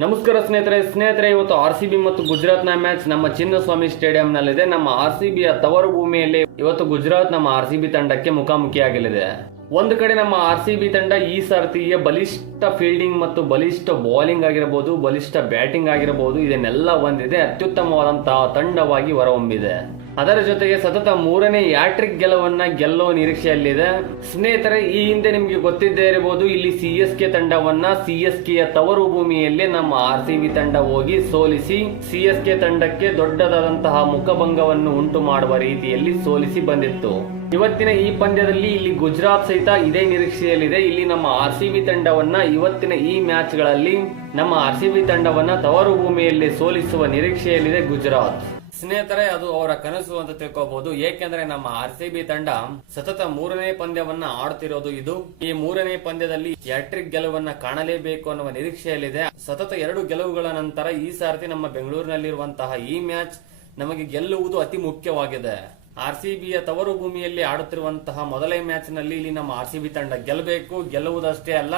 ನಮಸ್ಕಾರ ಸ್ನೇಹಿತರೆ ಇವತ್ತು ಆರ್ಸಿಬಿ ಮತ್ತು ಗುಜರಾತ್ನ ಮ್ಯಾಚ್ ನಮ್ಮ ಚಿನ್ನಸ್ವಾಮಿ ಸ್ಟೇಡಿಯಂನಲ್ಲಿದೆ. ನಮ್ಮ ಆರ್ಸಿಬಿಯ ತವರು ಭೂಮಿಯಲ್ಲಿ ಇವತ್ತು ಗುಜರಾತ್ ನಮ್ಮ ಆರ್ಸಿಬಿ ತಂಡಕ್ಕೆ ಮುಖಾಮುಖಿಯಾಗಲಿದೆ. ಒಂದು ಕಡೆ ನಮ್ಮ ಆರ್ಸಿಬಿ ತಂಡ ಈ ಸರ್ತಿಯ ಬಲಿಷ್ಠ ಫೀಲ್ಡಿಂಗ್ ಮತ್ತು ಬಲಿಷ್ಠ ಬೌಲಿಂಗ್ ಆಗಿರಬಹುದು, ಬಲಿಷ್ಠ ಬ್ಯಾಟಿಂಗ್ ಆಗಿರಬಹುದು, ಇದನ್ನೆಲ್ಲ ಹೊಂದಿದೆ. ಅತ್ಯುತ್ತಮವಾದಂತಹ ತಂಡವಾಗಿ ಹೊರಹೊಮ್ಮಿದೆ. ಅದರ ಜೊತೆಗೆ ಸತತ ಮೂರನೇ ಹ್ಯಾಟ್ರಿಕ್ ಗೆಲುವನ್ನ ಗೆಲ್ಲುವ ನಿರೀಕ್ಷೆಯಲ್ಲಿದೆ. ಸ್ನೇಹಿತರೆ, ಈ ಹಿಂದೆ ನಿಮಗೆ ಗೊತ್ತಿದ್ದೇ ಇರಬಹುದು, ಇಲ್ಲಿ ಸಿಎಸ್ಕೆ ತಂಡವನ್ನ ಸಿಎಸ್ಕೆಯ ತವರು ಭೂಮಿಯಲ್ಲಿ ನಮ್ಮ ಆರ್ಸಿಬಿ ತಂಡ ಹೋಗಿ ಸೋಲಿಸಿ ಸಿಎಸ್ಕೆ ತಂಡಕ್ಕೆ ದೊಡ್ಡದಾದಂತಹ ಮುಖಭಂಗವನ್ನು ಉಂಟು ಮಾಡುವ ರೀತಿಯಲ್ಲಿ ಸೋಲಿಸಿ ಬಂದಿತ್ತು. ಇವತ್ತಿನ ಈ ಪಂದ್ಯದಲ್ಲಿ ಇಲ್ಲಿ ಗುಜರಾತ್ ಸಹಿತ ಇದೇ ನಿರೀಕ್ಷೆಯಲ್ಲಿದೆ. ಇಲ್ಲಿ ನಮ್ಮ ಆರ್ಸಿಬಿ ತಂಡವನ್ನ ಇವತ್ತಿನ ಈ ಮ್ಯಾಚ್ಗಳಲ್ಲಿ ನಮ್ಮ ಆರ್ಸಿಬಿ ತಂಡವನ್ನ ತವರು ಭೂಮಿಯಲ್ಲಿ ಸೋಲಿಸುವ ನಿರೀಕ್ಷೆಯಲ್ಲಿದೆ ಗುಜರಾತ್. ಸ್ನೇಹಿತರೆ, ಅದು ಅವರ ಕನಸು ಅಂತ ತಿಳ್ಕೋಬಹುದು. ಏಕೆಂದ್ರೆ ನಮ್ಮ ಆರ್ಸಿಬಿ ತಂಡ ಸತತ ಮೂರನೇ ಪಂದ್ಯವನ್ನ ಆಡ್ತಿರೋದು. ಇದು ಈ ಮೂರನೇ ಪಂದ್ಯದಲ್ಲಿ ಹ್ಯಾಟ್ರಿಕ್ ಗೆಲುವನ್ನ ಕಾಣಲೇಬೇಕು ಅನ್ನುವ ನಿರೀಕ್ಷೆಯಲ್ಲಿದೆ. ಸತತ 2 ಗೆಲುವುಗಳ ನಂತರ ಈ ಸಾರ್ತಿ ನಮ್ಮ ಬೆಂಗಳೂರಿನಲ್ಲಿರುವಂತಹ ಈ ಮ್ಯಾಚ್ ನಮಗೆ ಗೆಲ್ಲುವುದು ಅತಿ ಮುಖ್ಯವಾಗಿದೆ. ಆರ್ಸಿಬಿಯ ತವರು ಭೂಮಿಯಲ್ಲಿ ಆಡುತ್ತಿರುವಂತಹ ಮೊದಲನೇ ಮ್ಯಾಚ್ ನಲ್ಲಿ ಇಲ್ಲಿ ನಮ್ಮ ಆರ್ಸಿಬಿ ತಂಡ ಗೆಲ್ಲಬೇಕು. ಗೆಲ್ಲುವುದಷ್ಟೇ ಅಲ್ಲ,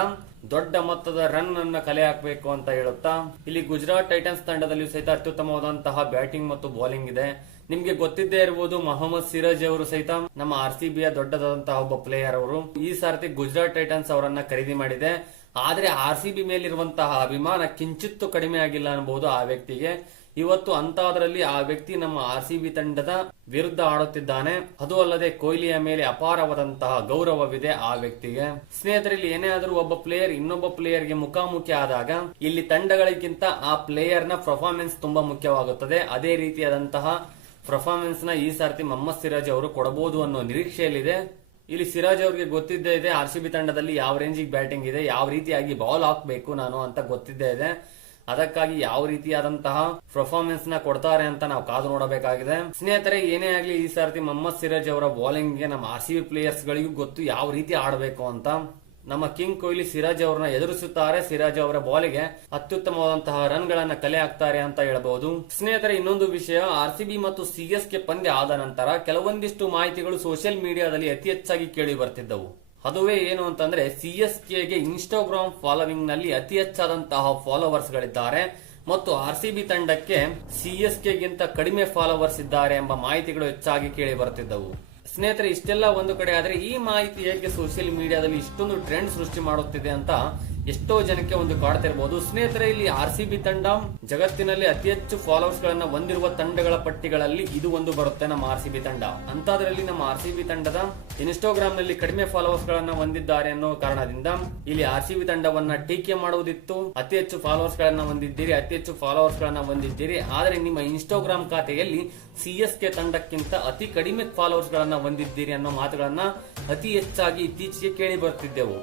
ದೊಡ್ಡ ಮೊತ್ತದ ರನ್ ಅನ್ನ ಕಲೆ ಹಾಕಬೇಕು ಅಂತ ಹೇಳುತ್ತಾ ಇಲ್ಲಿ ಗುಜರಾತ್ ಟೈಟನ್ಸ್ ತಂಡದಲ್ಲಿ ಸಹಿತ ಅತ್ಯುತ್ತಮವಾದಂತಹ ಬ್ಯಾಟಿಂಗ್ ಮತ್ತು ಬೌಲಿಂಗ್ ಇದೆ. ನಿಮ್ಗೆ ಗೊತ್ತಿದ್ದೇ ಇರಬಹುದು, ಮೊಹಮ್ಮದ್ ಸಿರಾಜ್ ಅವರು ಸಹಿತ ನಮ್ಮ ಆರ್ಸಿಬಿಯ ದೊಡ್ಡದಾದಂತಹ ಒಬ್ಬ ಪ್ಲೇಯರ್ ಅವರು. ಈ ಸಾರ್ತಿ ಗುಜರಾತ್ ಟೈಟನ್ಸ್ ಅವರನ್ನ ಖರೀದಿ ಮಾಡಿದೆ. ಆದ್ರೆ ಆರ್ಸಿಬಿ ಮೇಲಿರುವಂತಹ ಅಭಿಮಾನ ಕಿಂಚಿತ್ತು ಕಡಿಮೆ ಆಗಿಲ್ಲ ಅನ್ಬಹುದು ಆ ವ್ಯಕ್ತಿಗೆ. ಇವತ್ತು ಅಂತಹದರಲ್ಲಿ ಆ ವ್ಯಕ್ತಿ ನಮ್ಮ ಆರ್ಸಿಬಿ ತಂಡದ ವಿರುದ್ಧ ಆಡುತ್ತಿದ್ದಾನೆ. ಅದು ಅಲ್ಲದೆ ಕೊಹ್ಲಿಯ ಮೇಲೆ ಅಪಾರವಾದಂತಹ ಗೌರವವಿದೆ ಆ ವ್ಯಕ್ತಿಗೆ. ಸ್ನೇಹಿತರಲ್ಲಿ ಏನೇ ಆದರೂ ಒಬ್ಬ ಪ್ಲೇಯರ್ ಇನ್ನೊಬ್ಬ ಪ್ಲೇಯರ್ಗೆ ಮುಖಾಮುಖಿ ಆದಾಗ ಇಲ್ಲಿ ತಂಡಗಳಿಗಿಂತ ಆ ಪ್ಲೇಯರ್ ನ ಪರ್ಫಾರ್ಮೆನ್ಸ್ ತುಂಬಾ ಮುಖ್ಯವಾಗುತ್ತದೆ. ಅದೇ ರೀತಿಯಾದಂತಹ ಪರ್ಫಾರ್ಮೆನ್ಸ್ ನ ಈ ಸಾರ್ತಿ ಮೊಹಮ್ಮದ್ ಸಿರಾಜ್ ಅವರು ಕೊಡಬಹುದು ಅನ್ನೋ ನಿರೀಕ್ಷೆಯಲ್ಲಿದೆ. ಇಲ್ಲಿ ಸಿರಾಜ್ ಅವರಿಗೆ ಗೊತ್ತಿದ್ದೇ ಇದೆ ಆರ್ಸಿಬಿ ತಂಡದಲ್ಲಿ ಯಾವ ರೇಂಜಿಗೆ ಬ್ಯಾಟಿಂಗ್ ಇದೆ, ಯಾವ ರೀತಿಯಾಗಿ ಬಾಲ್ ಹಾಕಬೇಕು ನಾನು ಅಂತ ಗೊತ್ತಿದ್ದೇ ಇದೆ. ಅದಕ್ಕಾಗಿ ಯಾವ ರೀತಿಯಾದಂತಹ ಪರ್ಫಾರ್ಮೆನ್ಸ್ ನ ಕೊಡ್ತಾರೆ ಅಂತ ನಾವು ಕಾದು ನೋಡಬೇಕಾಗಿದೆ. ಸ್ನೇಹಿತರೆ, ಏನೇ ಆಗ್ಲಿ ಈ ಸಾರ್ತಿ ಮೊಹಮ್ಮದ್ ಸಿರಾಜ್ ಅವರ ಬೌಲಿಂಗ್ ಗೆ ನಮ್ಮ ಆರ್ಸಿಬಿ ಪ್ಲೇಯರ್ಸ್ ಗಳಿಗೂ ಗೊತ್ತು ಯಾವ ರೀತಿ ಆಡಬೇಕು ಅಂತ. ನಮ್ಮ ಕಿಂಗ್ ಕೊಹ್ಲಿ ಸಿರಾಜ್ ಅವರನ್ನ ಎದುರಿಸುತ್ತಾರೆ. ಸಿರಾಜ್ ಅವರ ಬಾಲಿಗೆ ಅತ್ಯುತ್ತಮವಾದಂತಹ ರನ್ ಗಳನ್ನ ಕಲೆ ಹಾಕ್ತಾರೆ ಅಂತ ಹೇಳಬಹುದು. ಸ್ನೇಹಿತರೆ, ಇನ್ನೊಂದು ವಿಷಯ, ಆರ್ಸಿಬಿ ಮತ್ತು ಸಿಎಸ್ಕೆ ಪಂದ್ಯ ಆದ ನಂತರ ಕೆಲವೊಂದಿಷ್ಟು ಮಾಹಿತಿಗಳು ಸೋಷಿಯಲ್ ಮೀಡಿಯಾದಲ್ಲಿ ಅತಿ ಹೆಚ್ಚಾಗಿ ಕೇಳಿ ಬರ್ತಿದ್ದವು. ಅದುವೇ ಏನು ಅಂತಂದ್ರೆ, ಸಿಎಸ್ಕೆಗೆ ಇನ್ಸ್ಟಾಗ್ರಾಮ್ ಫಾಲೋವಿಂಗ್ ನಲ್ಲಿ ಅತಿ ಹೆಚ್ಚಾದಂತಹ ಫಾಲೋವರ್ಸ್ ಗಳಿದ್ದಾರೆ ಮತ್ತು ಆರ್ಸಿಬಿ ತಂಡಕ್ಕೆ ಸಿಎಸ್ಕೆ ಗಿಂತ ಕಡಿಮೆ ಫಾಲೋವರ್ಸ್ ಇದ್ದಾರೆ ಎಂಬ ಮಾಹಿತಿಗಳು ಹೆಚ್ಚಾಗಿ ಕೇಳಿ ಬರ್ತಿದ್ದವು. ಸ್ನೇಹಿತರೆ, ಇಷ್ಟೆಲ್ಲ ಒಂದು ಕಡೆ ಆದ್ರೆ ಈ ಮಾಹಿತಿ ಹೇಗೆ ಸೋಷಿಯಲ್ ಮೀಡಿಯಾದಲ್ಲಿ ಇಷ್ಟೊಂದು ಟ್ರೆಂಡ್ ಸೃಷ್ಟಿ ಮಾಡುತ್ತಿದೆ ಅಂತ ಎಷ್ಟೋ ಜನಕ್ಕೆ ಒಂದು ಕಾಡ್ತಿರಬಹುದು. ಸ್ನೇಹಿತರೆ, ಇಲ್ಲಿ ಆರ್ಸಿಬಿ ತಂಡ ಜಗತ್ತಿನಲ್ಲಿ ಅತಿ ಹೆಚ್ಚು ಫಾಲೋವರ್ಸ್ ಗಳನ್ನ ಹೊಂದಿರುವ ತಂಡಗಳ ಪಟ್ಟಿಗಳಲ್ಲಿ ಇದು ಒಂದು ಬರುತ್ತೆ, ನಮ್ಮ ಆರ್ಸಿಬಿ ತಂಡ. ಅಂತದ್ರಲ್ಲಿ ನಮ್ಮ ಆರ್ಸಿಬಿ ತಂಡದ ಇನ್ಸ್ಟಾಗ್ರಾಮ್ ನಲ್ಲಿ ಕಡಿಮೆ ಫಾಲೋವರ್ಸ್ ಗಳನ್ನ ಹೊಂದಿದ್ದಾರೆ ಅನ್ನೋ ಕಾರಣದಿಂದ ಇಲ್ಲಿ ಆರ್ಸಿಬಿ ತಂಡವನ್ನ ಟೀಕೆ ಮಾಡುವುದಿತ್ತು. ಅತಿ ಹೆಚ್ಚು ಫಾಲೋವರ್ಸ್ ಗಳನ್ನ ಹೊಂದಿದ್ದೀರಿ, ಅತಿ ಹೆಚ್ಚು ಫಾಲೋವರ್ಸ್ ಗಳನ್ನ ಹೊಂದಿದ್ದೀರಿ, ಆದ್ರೆ ನಿಮ್ಮ ಇನ್ಸ್ಟಾಗ್ರಾಮ್ ಖಾತೆಯಲ್ಲಿ ಸಿಎಸ್ಕೆ ತಂಡಕ್ಕಿಂತ ಅತಿ ಕಡಿಮೆ ಫಾಲೋವರ್ಸ್ ಗಳನ್ನ ಹೊಂದಿದ್ದೀರಿ ಅನ್ನೋ ಮಾತುಗಳನ್ನ ಅತಿ ಹೆಚ್ಚಾಗಿ ಇತ್ತೀಚೆಗೆ ಕೇಳಿ ಬರ್ತಿದ್ದೆವು.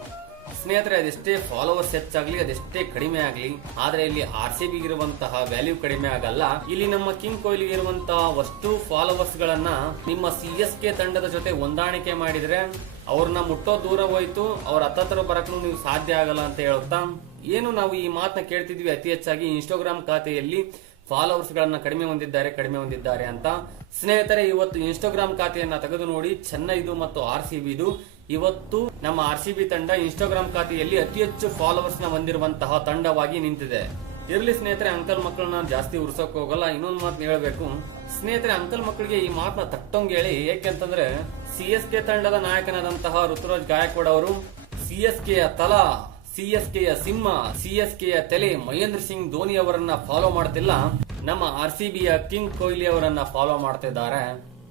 ಸ್ನೇಹಿತರೆ, ಅದೆಷ್ಟೇ ಫಾಲೋವರ್ಸ್ ಹೆಚ್ಚಾಗ್ಲಿ, ಅದೆಷ್ಟೇ ಕಡಿಮೆ ಆಗ್ಲಿ, ಆದ್ರೆ ಇಲ್ಲಿ ಆರ್ಸಿಬಿ ಇರುವಂತಹ ವ್ಯಾಲ್ಯೂ ಕಡಿಮೆ ಆಗಲ್ಲ. ಇಲ್ಲಿ ನಮ್ಮ ಕಿಂಗ್ ಕೊಹ್ಲಿ ಇರುವಂತಹ ಅಷ್ಟು ಫಾಲೋವರ್ಸ್ ಗಳನ್ನ ನಿಮ್ಮ ಸಿಎಸ್ಕೆ ತಂಡದ ಜೊತೆ ಹೊಂದಾಣಿಕೆ ಮಾಡಿದ್ರೆ ಅವ್ರನ್ನ ಮುಟ್ಟೋ ದೂರ ಹೋಯ್ತು, ಅವ್ರ ಹತ್ತತ್ರ ಬರಕ್ಕೂ ನೀವು ಸಾಧ್ಯ ಆಗಲ್ಲ ಅಂತ ಹೇಳುತ್ತಾ ಏನು ನಾವು ಈ ಮಾತನ್ನ ಕೇಳ್ತಿದ್ವಿ ಅತಿ ಹೆಚ್ಚಾಗಿ ಇನ್ಸ್ಟಾಗ್ರಾಮ್ ಖಾತೆಯಲ್ಲಿ ಫಾಲೋವರ್ಸ್ ಗಳನ್ನ ಕಡಿಮೆ ಹೊಂದಿದ್ದಾರೆ ಅಂತ. ಸ್ನೇಹಿತರೆ, ಇವತ್ತು ಇನ್ಸ್ಟಾಗ್ರಾಮ್ ಖಾತೆಯನ್ನ ತೆಗೆದು ನೋಡಿ, ಚೆನ್ನೈದು ಮತ್ತು ಆರ್ಸಿಬಿದು ಇವತ್ತು ನಮ್ಮ ಆರ್ಸಿಬಿ ತಂಡ ಇನ್ಸ್ಟಾಗ್ರಾಮ್ ಖಾತೆಯಲ್ಲಿ ಅತಿ ಹೆಚ್ಚು ಫಾಲೋವರ್ಸ್ ನ ಹೊಂದಿರುವಂತಹ ತಂಡವಾಗಿ ನಿಂತಿದೆ. ಇರ್ಲಿ ಸ್ನೇಹಿತರೆ, ಅಂಕಲ್ ಮಕ್ಕಳನ್ನ ಜಾಸ್ತಿ ಉರ್ಸಕ್ ಹೋಗಲ್ಲ. ಇನ್ನೊಂದು ಮಾತನ್ನ ಹೇಳ್ಬೇಕು ಸ್ನೇಹಿತರೆ, ಅಂಕಲ್ ಮಕ್ಕಳಿಗೆ ಈ ಮಾತನ್ನ ತಟ್ಟಂಗ್ ಹೇಳಿ. ಏಕೆಂತಂದ್ರೆ ಸಿಎಸ್ಕೆ ತಂಡದ ನಾಯಕನಾದಂತಹ ಋತುರಾಜ್ ಗಾಯಕ್ವಾಡ್ ಅವರು ಸಿಎಸ್ಕೆಯ ತಲಾ, ಸಿಎಸ್ಕೆಯ ಸಿಂಹ, ಸಿಎಸ್ಕೆಯ ತಲೆ ಮಹೇಂದ್ರ ಸಿಂಗ್ ಧೋನಿ ಅವರನ್ನ ಫಾಲೋ ಮಾಡ್ತಿಲ್ಲ, ನಮ್ಮ ಆರ್ಸಿಬಿಯ ಕಿಂಗ್ ಕೊಹ್ಲಿ ಅವರನ್ನ ಫಾಲೋ ಮಾಡ್ತಿದ್ದಾರೆ.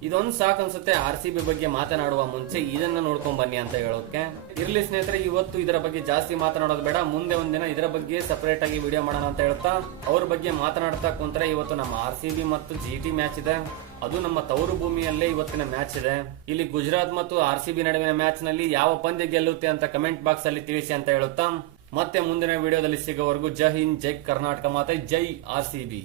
ಇದೊಂದು ಸಾಕು ಅನ್ಸುತ್ತೆ ಆರ್ಸಿಬಿ ಬಗ್ಗೆ ಮಾತನಾಡುವ ಮುಂಚೆ ಇದನ್ನ ನೋಡ್ಕೊಂಡ್ ಬನ್ನಿ ಅಂತ ಹೇಳೋಕೆ. ಇರ್ಲಿ ಸ್ನೇಹಿತರೆ, ಇವತ್ತು ಇದರ ಬಗ್ಗೆ ಜಾಸ್ತಿ ಮಾತನಾಡೋದು ಬೇಡ, ಮುಂದೆ ಒಂದಿನ ಇದರ ಬಗ್ಗೆ ಸಪರೇಟ್ ಆಗಿ ವಿಡಿಯೋ ಮಾಡೋಣ ಅಂತ ಹೇಳ್ತಾ ಅವ್ರ ಬಗ್ಗೆ ಮಾತನಾಡ್ತಾ ಕುಂತ್ರೆ ಇವತ್ತು ನಮ್ಮ ಆರ್ಸಿಬಿ ಮತ್ತು ಜಿಟಿ ಮ್ಯಾಚ್ ಇದೆ. ಅದು ನಮ್ಮ ತವರು ಭೂಮಿಯಲ್ಲೇ ಇವತ್ತಿನ ಮ್ಯಾಚ್ ಇದೆ. ಇಲ್ಲಿ ಗುಜರಾತ್ ಮತ್ತು ಆರ್ಸಿಬಿ ನಡುವಿನ ಮ್ಯಾಚ್ ನಲ್ಲಿ ಯಾವ ಪಂದ್ಯ ಗೆಲ್ಲುತ್ತೆ ಅಂತ ಕಮೆಂಟ್ ಬಾಕ್ಸ್ ಅಲ್ಲಿ ತಿಳಿಸಿ ಅಂತ ಹೇಳುತ್ತಾ ಮತ್ತೆ ಮುಂದಿನ ವಿಡಿಯೋದಲ್ಲಿ ಸಿಗೋವರೆಗೂ ಜೈ ಹಿಂದ್, ಜೈ ಕರ್ನಾಟಕ ಮಾತೆ, ಜೈ ಆರ್ಸಿಬಿ.